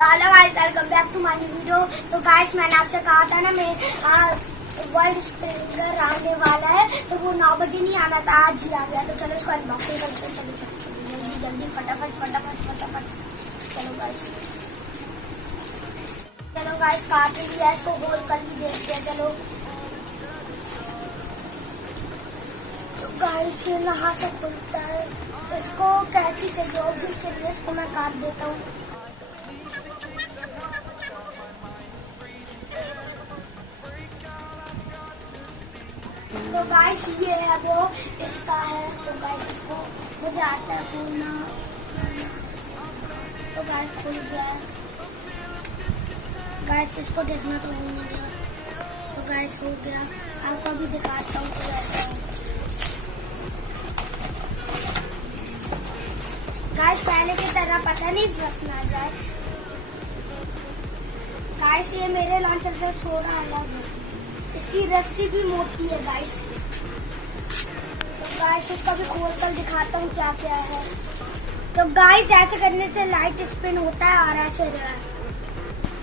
Hello guys, welcome back to my video. तो guys मैंने आपसे कहा था ना मैं वर्ल्ड स्प्रिंगर आने वाला है, तो वो 9 बजे नहीं आना था, आज ही आ गया। तो चलो इसको अनबॉक्सिंग करते हैं। चलो चलो चलो जल्दी जल्दी फटाफट। चलो गाइस काट लिया, इसको गोल कर भी देखते हैं। चलो तो गाइस ये नहा से खुलता है, इसको कैची चाहिए और जिसके लिए इसको मैं काट देता हूँ। तो गाइस ये है वो इसका है। तो गाइस इसको मुझे आता है खोलना। तो गाइस खुल गया है। गाइस इसको देखना तो नहीं मिलेगा। तो गाइस हो गया, आपको भी दिखाता हूँ। तो ऐसा गाइस पहले की तरह पता नहीं फंस ना जाए। गाइस ये मेरे लॉन्चर से थोड़ा अलग है, इसकी रस्सी भी मोटी है गाइस। तो गाइस इसका भी खोल कर दिखाता हूँ क्या क्या है। तो गाइस ऐसे करने से लाइट स्पिन होता है और ऐसे रिवर्स।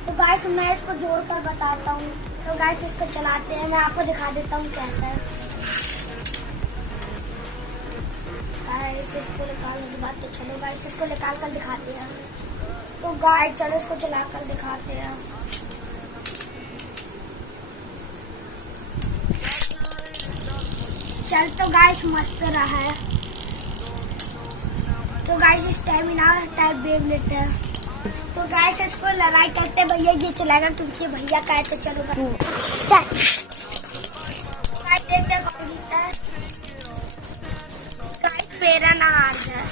तो गाइस मैं इसको जोड़ कर बताता हूँ। तो गाइस इसको चलाते हैं, मैं आपको दिखा देता हूँ कैसा है। गाइस इसको निकालने के बाद तो चलो गाइस इसको निकाल कर दिखाते हैं। तो गाइस चलो इसको चला कर दिखाते हैं। चल तो गाइस मस्त रहा है। तो गाइस स्टेमिना टाइप बेबलेट है। तो गाइस इसको लड़ाई करते भैया ये चलाएगा क्योंकि भैया का है। तो चलो स्टार्ट। गाइस देखते हैं कौन जीतता है। गाइस मेरा ना हार जाए।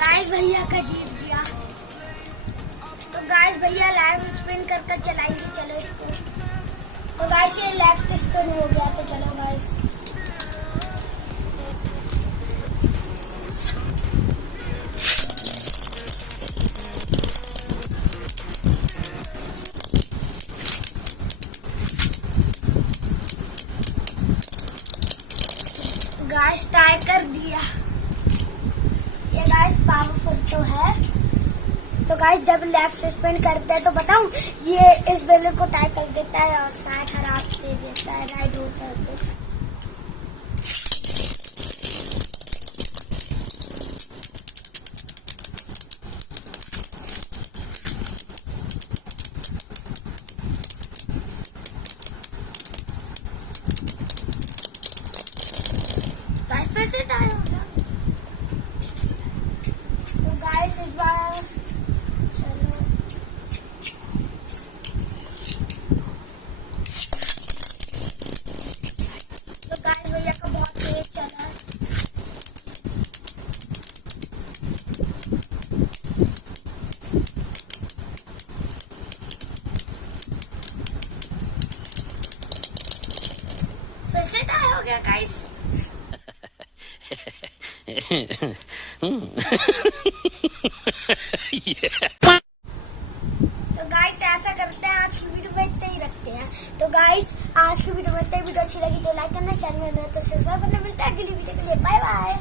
गाइस भैया का जीत गया। तो गाइस भैया लाइव स्पिन कर चलाएंगे। चलो इसको। तो गाइस ये लेफ्ट स्पिन हो गया। तो चलो गाइस गाइस ट्राई कर दिया। ये गाइस पावरफुल तो है। तो गाइस जब लेफ्ट स्पिन करते हैं तो बताऊं ये इस बेलर को टाइप कर देता है और साथ खराब दे देता है, राइट होता है। तो गाइस फिर से टाइम हो गया। तो गाइस इस बार चलो तो गाइस भैया का बहुत तेज चला है। फिर से टाइम हो गया गाइस। तो गाइस ऐसा करते हैं, आज की वीडियो में इतना ही रखते हैं। तो गाइस आज की वीडियो में इतना ही। वीडियो अच्छी लगी तो लाइक करना, चैनल में तो सब्सक्राइब करना। मिलता है अगली वीडियो के लिए। Bye bye.